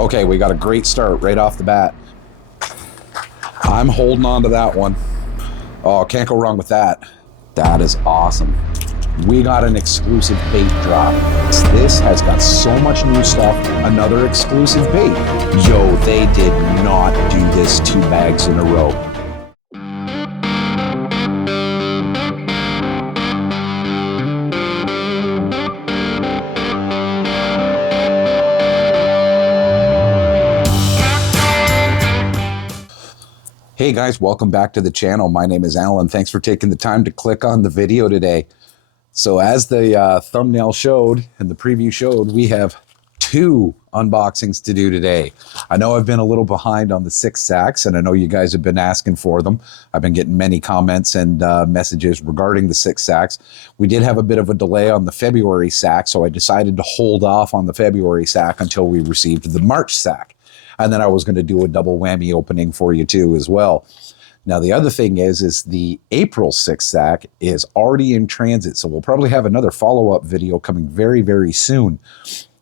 Okay, we got a great start right off the bat. I'm holding on to that one. Oh, can't go wrong with that. That is awesome. We got an exclusive bait drop. This has got so much new stuff. Another exclusive bait. Yo, they did not do this 2 bags in a row. Hey guys, welcome back to the channel. My name is Alan. Thanks for taking the time to click on the video today. So as the thumbnail showed and the preview showed, we have 2 unboxings to do today. I know I've been a little behind on the 6 sacks, and I know you guys have been asking for them. I've been getting many comments and messages regarding the 6 sacks. We did have a bit of a delay on the February sack, so I decided to hold off on the February sack until we received the March sack. And then I was going to do a double whammy opening for you too as well. Now, the other thing is the April 6th sack is already in transit. So we'll probably have another follow-up video coming very, very soon,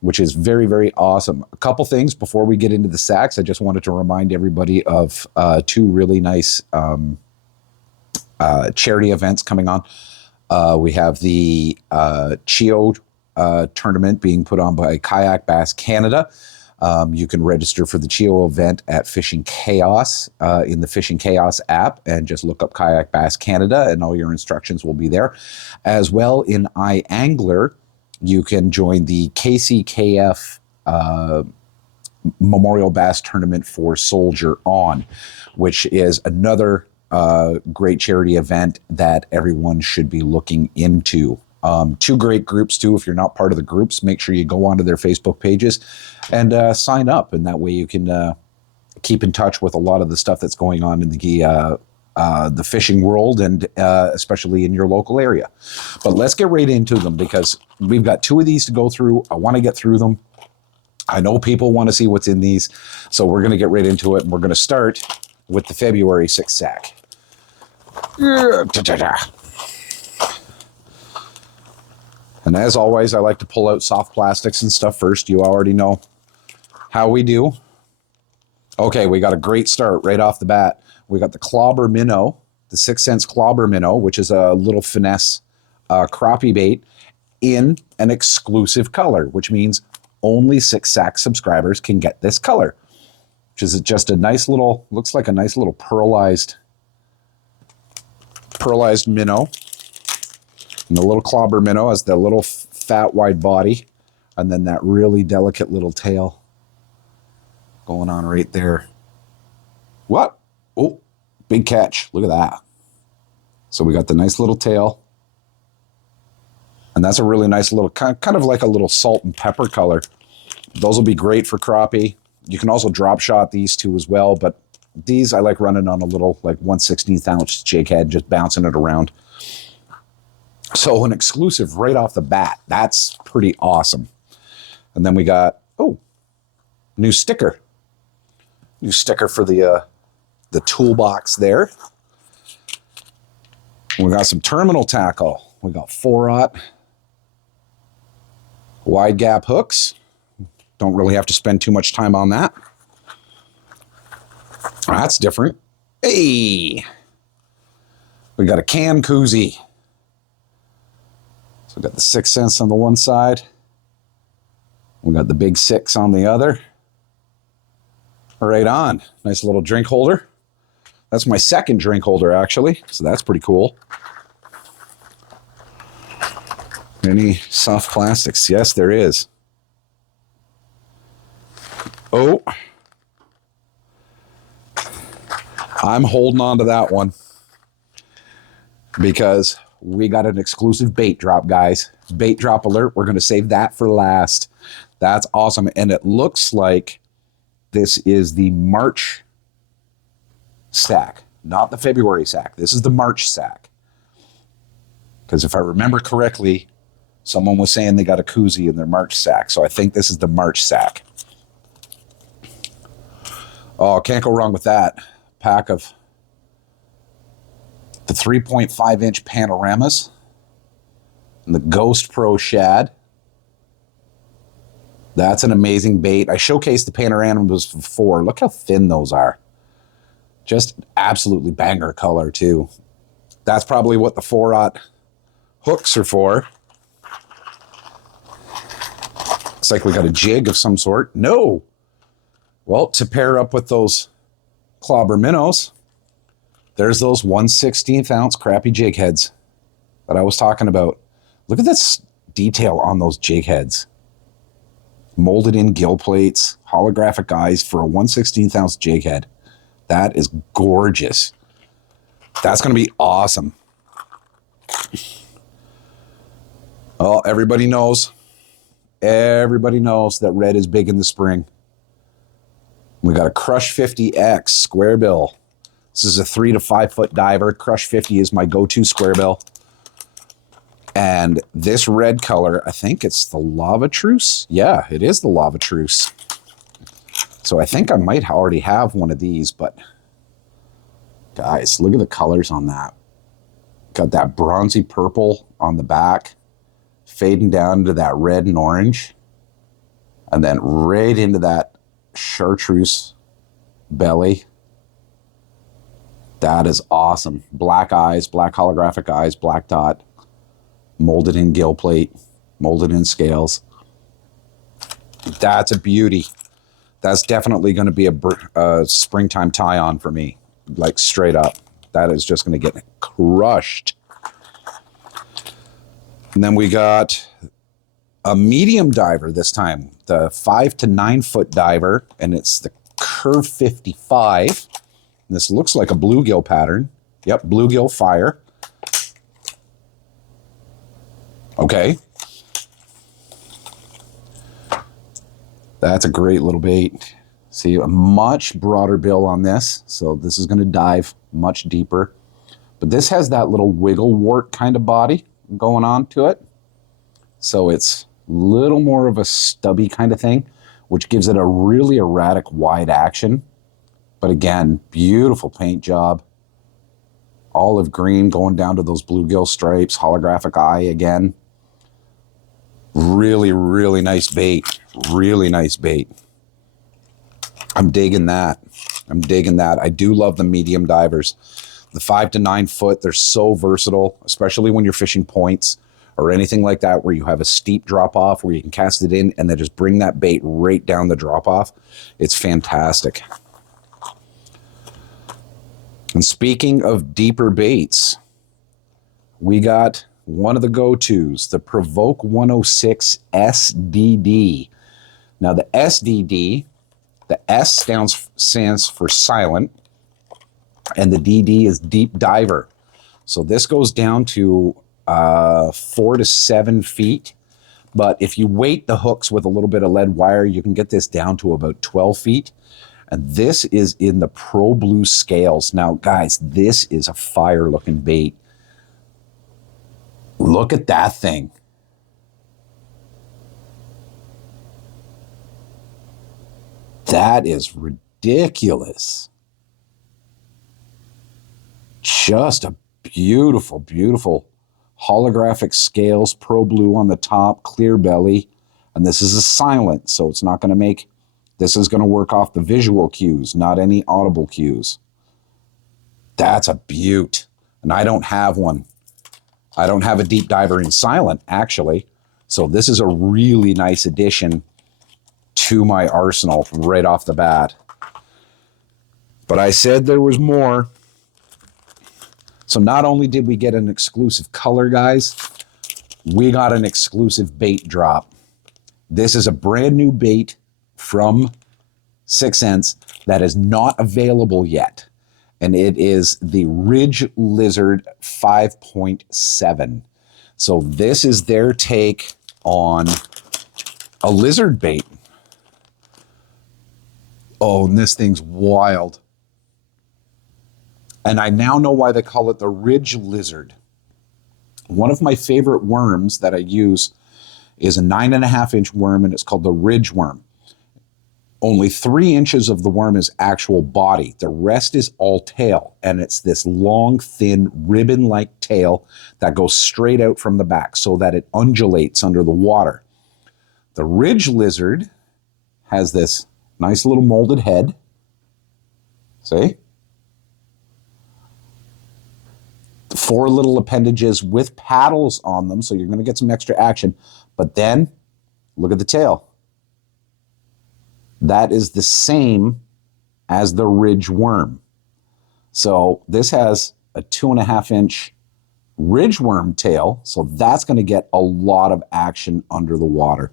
which is very, very awesome. A couple things before we get into the sacks. I just wanted to remind everybody of 2 really nice charity events coming on. We have the Chio tournament being put on by Kayak Bass Canada. You can register for the Chio event at Fishing Chaos in the Fishing Chaos app and just look up Kayak Bass Canada and all your instructions will be there. As well, in iAngler, you can join the KCKF Memorial Bass Tournament for Soldier On, which is another great charity event that everyone should be looking into. 2 great groups too. If you're not part of the groups, make sure you go onto their Facebook pages and sign up, and that way you can keep in touch with a lot of the stuff that's going on in the fishing world, and especially in your local area. But let's get right into them, because we've got 2 of these to go through. I want to get through them. I know people want to see what's in these, so we're going to get right into it, and we're going to start with the February 6th sack. And as always, I like to pull out soft plastics and stuff first. You already know how we do. Okay, we got a great start right off the bat. We got the Clobber Minnow, the 6 cents Clobber Minnow, which is a little finesse crappie bait in an exclusive color, which means only 6 sack subscribers can get this color, which is just a nice little, looks like a nice little pearlized minnow. And the little Clobber Minnow has the little fat wide body, and then that really delicate little tail going on right there. What? Oh, big catch. Look at that. So we got the nice little tail, and that's a really nice little, kind of like a little salt and pepper color. Those will be great for crappie. You can also drop shot these 2 as well, but these I like running on a little like 1/16 ounce jig head, just bouncing it around. So an exclusive right off the bat. That's pretty awesome. And then we got, new sticker. New sticker for the toolbox there. We got some terminal tackle. We got 4/0 wide gap hooks. Don't really have to spend too much time on that. That's different. Hey! We got a can koozie. So we got the 6 cents on the one side. We got the big 6 on the other. Right on. Nice little drink holder. That's my second drink holder, actually. So that's pretty cool. Any soft plastics? Yes, there is. Oh. I'm holding on to that one, because we got an exclusive bait drop, guys. Bait drop alert. We're going to save that for last. That's awesome. And it looks like this is the March sack, not the February sack. This is the March sack. Because if I remember correctly, someone was saying they got a koozie in their March sack. So I think this is the March sack. Oh, can't go wrong with that. Pack of the 3.5-inch panoramas and the Ghost Pro shad. That's an amazing bait. I showcased the panoramas before. Look how thin those are. Just absolutely banger color too. That's probably what the 4-aught hooks are for. Looks like we got a jig of some sort. No. Well, to pair up with those clobber minnows, there's those 1/16 ounce crappy jig heads that I was talking about. Look at this detail on those jig heads. Molded in gill plates, holographic eyes for a 1/16 ounce jig head. That is gorgeous. That's going to be awesome. Oh, everybody knows. Everybody knows that red is big in the spring. We got a Crush 50X square bill. This is a 3 to 5 foot diver. Crush 50 is my go-to square bill. And this red color, I think it's the Lava Truce. Yeah, it is the Lava Truce. So I think I might already have one of these, but guys, look at the colors on that. Got that bronzy purple on the back, fading down to that red and orange, and then right into that chartreuse belly. That is awesome. Black eyes, black holographic eyes, black dot, molded in gill plate, molded in scales. That's a beauty. That's definitely going to be a springtime tie-on for me, like straight up. That is just going to get crushed. And then we got a medium diver this time, the 5 to 9 foot diver, and it's the Curve 55. This looks like a bluegill pattern. Yep, bluegill fire. Okay. That's a great little bait. See, a much broader bill on this, so this is going to dive much deeper. But this has that little wiggle wart kind of body going on to it. So it's a little more of a stubby kind of thing, which gives it a really erratic wide action. But again, beautiful paint job. Olive green going down to those bluegill stripes, holographic eye again. Really, really nice bait. Really nice bait. I'm digging that. I'm digging that. I do love the medium divers. The 5 to 9 foot, they're so versatile, especially when you're fishing points or anything like that where you have a steep drop off where you can cast it in and then just bring that bait right down the drop off. It's fantastic. And speaking of deeper baits, we got one of the go-tos, the Provoke 106 SDD. Now the SDD, the S stands for silent, and the DD is deep diver. So this goes down to 4 to 7 feet. But if you weight the hooks with a little bit of lead wire, you can get this down to about 12 feet. And this is in the Pro Blue scales. Now, guys, this is a fire-looking bait. Look at that thing. That is ridiculous. Just a beautiful, beautiful holographic scales, Pro Blue on the top, clear belly. And this is a silent, so it's not going to make... This is going to work off the visual cues, not any audible cues. That's a beaut. And I don't have one. I don't have a deep diver in silent, actually. So this is a really nice addition to my arsenal right off the bat. But I said there was more. So not only did we get an exclusive color, guys, we got an exclusive bait drop. This is a brand new bait from 6 Sense that is not available yet. And it is the Ridge Lizard 5.7. So this is their take on a lizard bait. Oh, and this thing's wild. And I now know why they call it the Ridge Lizard. One of my favorite worms that I use is a 9.5-inch worm, and it's called the Ridge worm. Only 3 inches of the worm is actual body. The rest is all tail, and it's this long, thin, ribbon-like tail that goes straight out from the back so that it undulates under the water. The ridge lizard has this nice little molded head. See? 4 little appendages with paddles on them, so you're going to get some extra action. But then, look at the tail. That is the same as the ridge worm. So this has a 2.5-inch ridge worm tail, so that's going to get a lot of action under the water.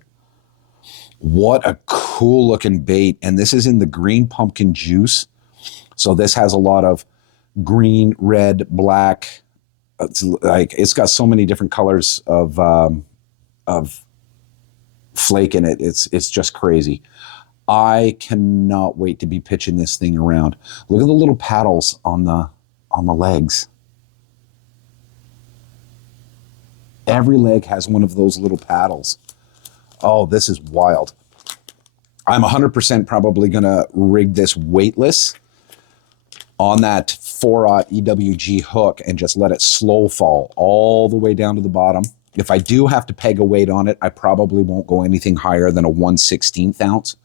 What a cool looking bait. And this is in the green pumpkin juice. So this has a lot of green, red, black. It's got so many different colors of flake in it. It's just crazy. I cannot wait to be pitching this thing around. Look at the little paddles on the legs. Every leg has one of those little paddles. Oh, this is wild. I'm 100% probably going to rig this weightless on that 4/0 EWG hook and just let it slow fall all the way down to the bottom. If I do have to peg a weight on it, I probably won't go anything higher than a 1/16 ounce.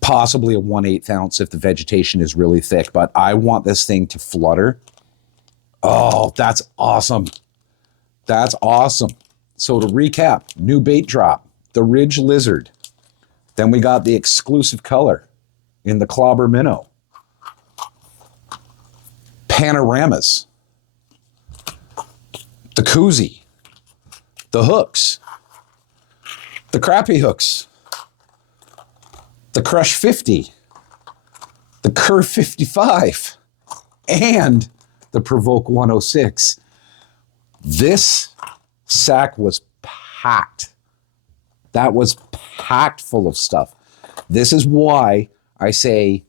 Possibly a 1/8 ounce if the vegetation is really thick, but I want this thing to flutter. Oh, that's awesome. That's awesome. So to recap, new bait drop, the ridge lizard. Then we got the exclusive color in the clobber minnow. Panoramas. The koozie. The hooks. The crappie hooks. The Crush 50. The Curve 55. And the Provoke 106. This sack was packed. That was packed full of stuff. This is why I say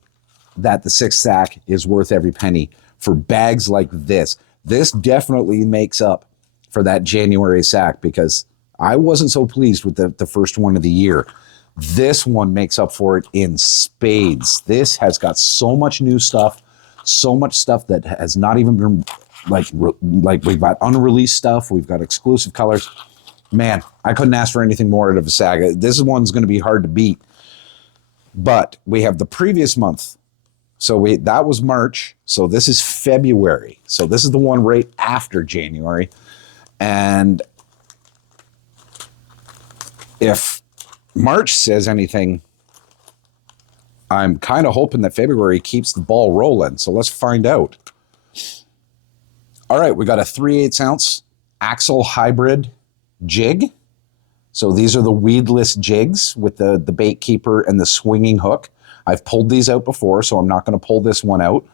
that the 6th sack is worth every penny for bags like this. This definitely makes up for that January sack because I wasn't so pleased with the first one of the year. This one makes up for it in spades. This has got so much new stuff, so much stuff that has not even been like we've got unreleased stuff. We've got exclusive colors. Man, I couldn't ask for anything more out of a sack. This one's going to be hard to beat. But we have the previous month. So that was March. So this is February. So this is the one right after January. And if March says anything, I'm kind of hoping that February keeps the ball rolling. So let's find out. All right, we got a 3/8 ounce Axel hybrid jig. So these are the weedless jigs with the bait keeper and the swinging hook. I've pulled these out before, so I'm not going to pull this one out.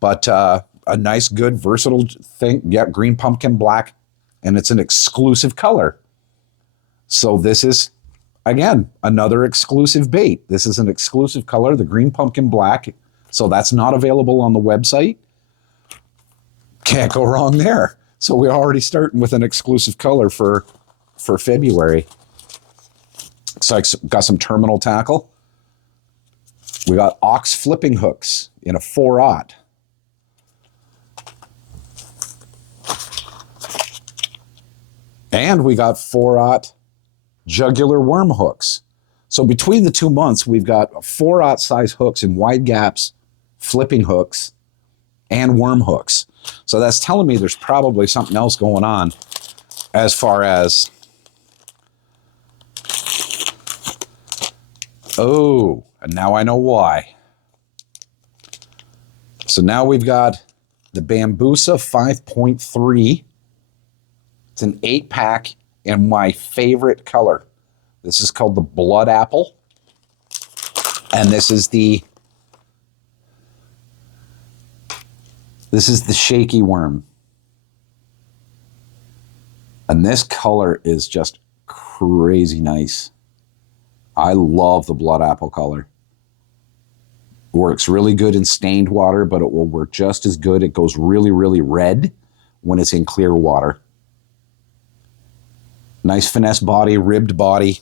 But a nice, good, versatile thing. Yeah, green pumpkin black, and it's an exclusive color. So this is, again, another exclusive bait. This is an exclusive color, the green pumpkin black. So that's not available on the website. Can't go wrong there. So we're already starting with an exclusive color for February. So I got some terminal tackle. We got ox flipping hooks in a 4/0. And we got 4/0 jugular worm hooks. So between the 2 months, we've got 4/0 size hooks in wide gaps, flipping hooks, and worm hooks. So that's telling me there's probably something else going on as far as, oh, and now I know why. So now we've got the Bambusa 5.3. It's an 8-pack in my favorite color. This is called the Blood Apple. And this is the shaky worm. And this color is just crazy nice. I love the Blood Apple color. Works really good in stained water, but it will work just as good. It goes really, really red when it's in clear water. Nice finesse body, ribbed body.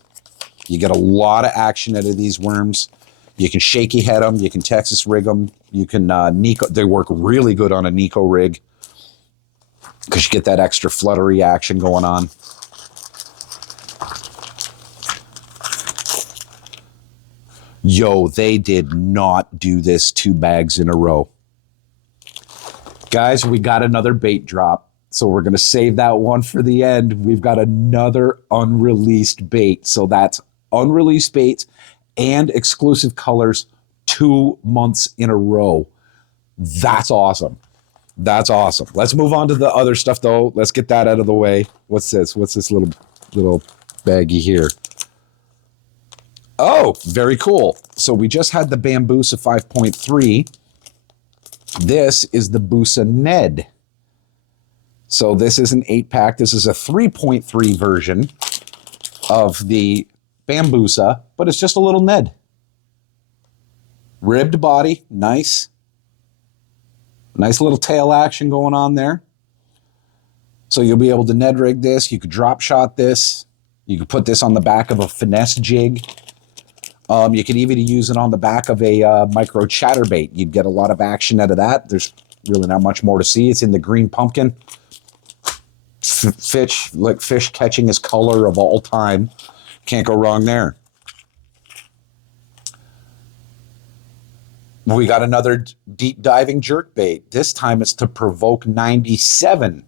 You get a lot of action out of these worms. You can shaky head them. You can Texas rig them. You can Nico. They work really good on a Nico rig because you get that extra fluttery action going on. Yo, they did not do this 2 bags in a row. Guys, we got another bait drop. So we're going to save that one for the end. We've got another unreleased bait. So that's unreleased baits and exclusive colors 2 months in a row. That's awesome. That's awesome. Let's move on to the other stuff, though. Let's get that out of the way. What's this? What's this little baggie here? Oh, very cool. So we just had the Bambusa 5.3. This is the Busa Ned. So this is an 8-pack. This is a 3.3 version of the Bambusa, but it's just a little Ned. Ribbed body, nice. Nice little tail action going on there. So you'll be able to Ned rig this. You could drop shot this. You could put this on the back of a finesse jig. You could even use it on the back of a micro chatterbait. You'd get a lot of action out of that. There's really not much more to see. It's in the green pumpkin. Fish catching his color of all time. Can't go wrong there. We got another deep diving jerk bait. This time it's to Provoke 97.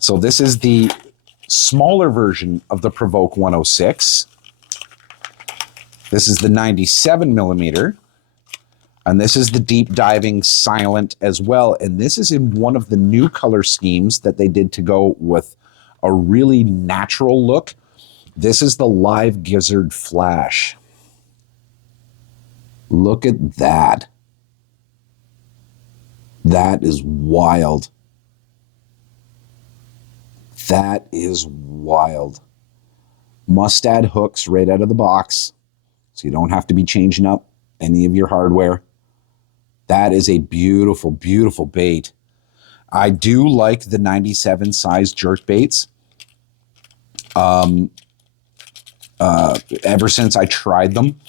So this is the smaller version of the Provoke 106. This is the 97 millimeter. And this is the deep diving silent as well. And this is in one of the new color schemes that they did to go with a really natural look. This is the Live Gizzard Flash. Look at that. That is wild. That is wild. Mustad hooks right out of the box, so you don't have to be changing up any of your hardware. That is a beautiful, beautiful bait. I do like the 97 size jerk baits. Ever since I tried them.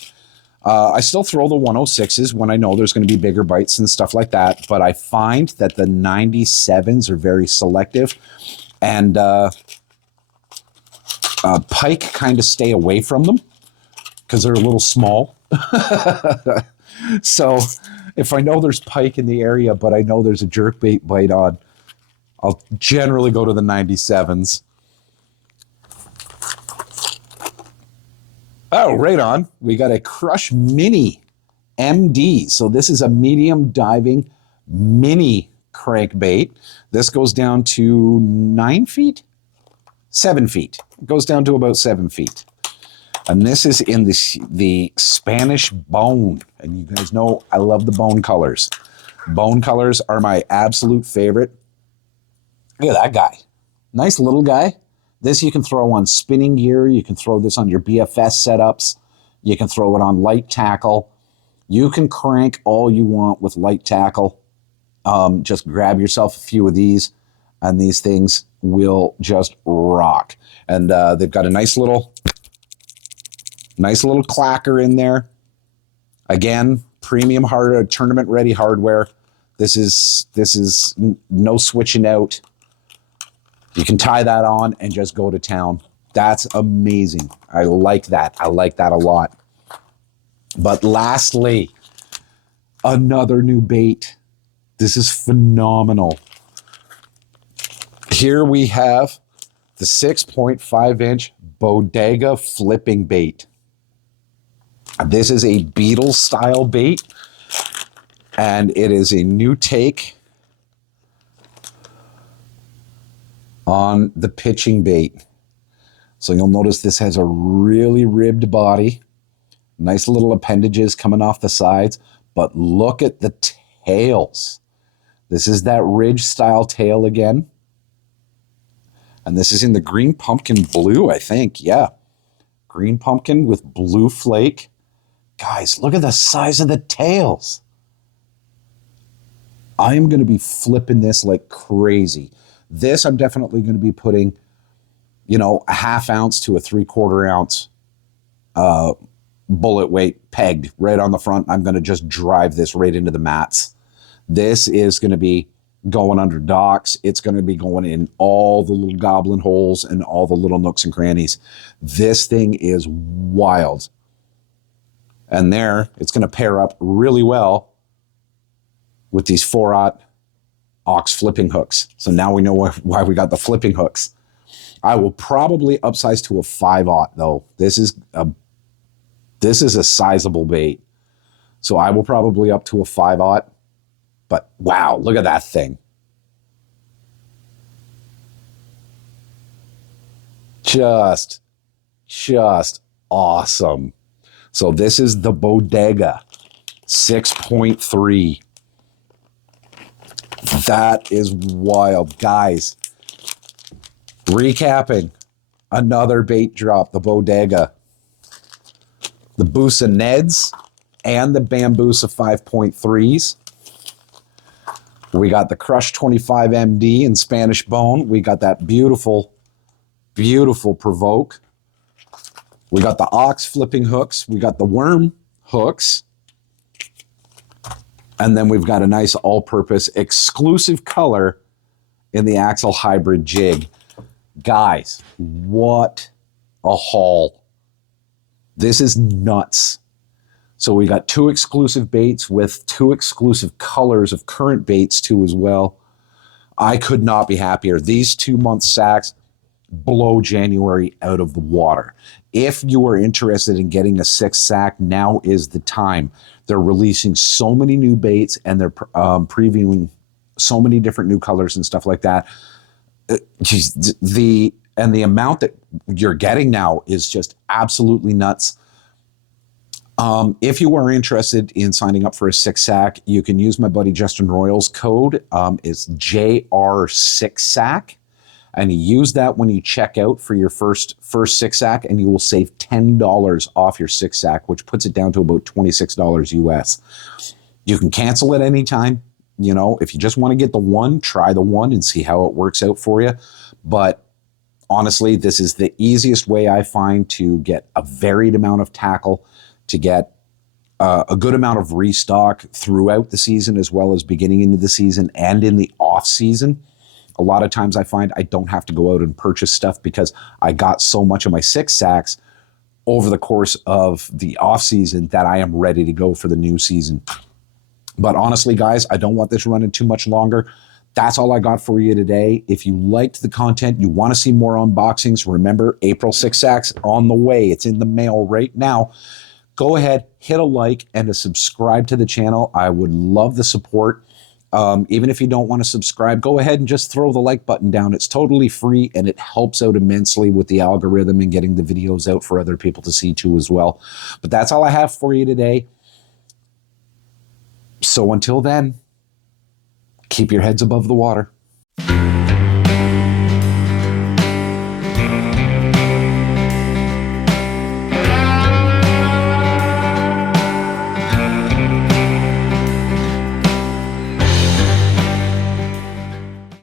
I still throw the 106s when I know there's going to be bigger bites and stuff like that, but I find that the 97s are very selective, and pike kind of stay away from them because they're a little small. So if I know there's pike in the area, but I know there's a jerkbait bite on, I'll generally go to the 97s. Oh, right on. We got a Crush Mini MD. So this is a medium diving mini crankbait. This goes down to 9 feet? 7 feet. It goes down to about 7 feet. And this is in the Spanish bone. And you guys know I love the bone colors. Bone colors are my absolute favorite. Look at that guy. Nice little guy. This you can throw on spinning gear. You can throw this on your BFS setups. You can throw it on light tackle. You can crank all you want with light tackle. Just grab yourself a few of these, and these things will just rock. And they've got a nice little clacker in there. Again, premium hardware, tournament ready hardware. This is no switching out. You can tie that on and just go to town. That's amazing. I like that. I like that a lot. But lastly, another new bait. This is phenomenal. Here we have the 6.5-inch Bodega flipping bait. This is a Beetle style bait, and it is a new take on the pitching bait. So you'll notice this has a really ribbed body, nice little appendages coming off the sides, but look at the tails. This is that ridge style tail again. And this is in the green pumpkin blue, I think. Yeah. Green pumpkin with blue flake. Guys, look at the size of the tails. I am going to be flipping this like crazy. This I'm definitely going to be putting, a 1/2 ounce to a 3/4 ounce bullet weight pegged right on the front. I'm going to just drive this right into the mats. This is going to be going under docks. It's going to be going in all the little goblin holes and all the little nooks and crannies. This thing is wild. And there, it's going to pair up really well with these 4/0 Ox flipping hooks. So now we know why we got the flipping hooks. I will probably upsize to a 5/0 though. This is a sizable bait. So I will probably up to a 5/0. But wow, look at that thing. Just awesome. So this is the Bodega 6.3. That is wild. Guys, recapping, another bait drop, the Bodega. The Busa Neds and the Bambusa 5.3s. We got the Crush 25 MD in Spanish Bone. We got that beautiful, beautiful Provoke. We got the Ox flipping hooks. We got the Worm hooks. And then we've got a nice all-purpose exclusive color in the Axel Hybrid Jig. Guys, what a haul. This is nuts. So we got 2 exclusive baits with 2 exclusive colors of current baits too as well. I could not be happier. These 2-month sacks blow January out of the water. If you are interested in getting a 6 sack, now is the time. They're releasing so many new baits and they're previewing so many different new colors and stuff like that. The amount that you're getting now is just absolutely nuts. If you are interested in signing up for a 6 sack, you can use my buddy Justin Royal's code. It's JR6SACK. And you use that when you check out for your first 6 sack, and you will save $10 off your 6 sack, which puts it down to about $26 US. You can cancel at any time. You know, if you just want to get the one, try the one and see how it works out for you. But honestly, this is the easiest way I find to get a varied amount of tackle, to get a good amount of restock throughout the season, as well as beginning into the season and in the off season. A lot of times I find I don't have to go out and purchase stuff because I got so much of my 6 sacks over the course of the off season that I am ready to go for the new season. But honestly, guys, I don't want this running too much longer. That's all I got for you today. If you liked the content, you want to see more unboxings, remember April 6 sacks on the way. It's in the mail right now. Go ahead, hit a like and a subscribe to the channel. I would love the support. Even if you don't want to subscribe, go ahead and just throw the like button down. It's totally free and it helps out immensely with the algorithm and getting the videos out for other people to see too as well. But that's all I have for you today. So until then, keep your heads above the water.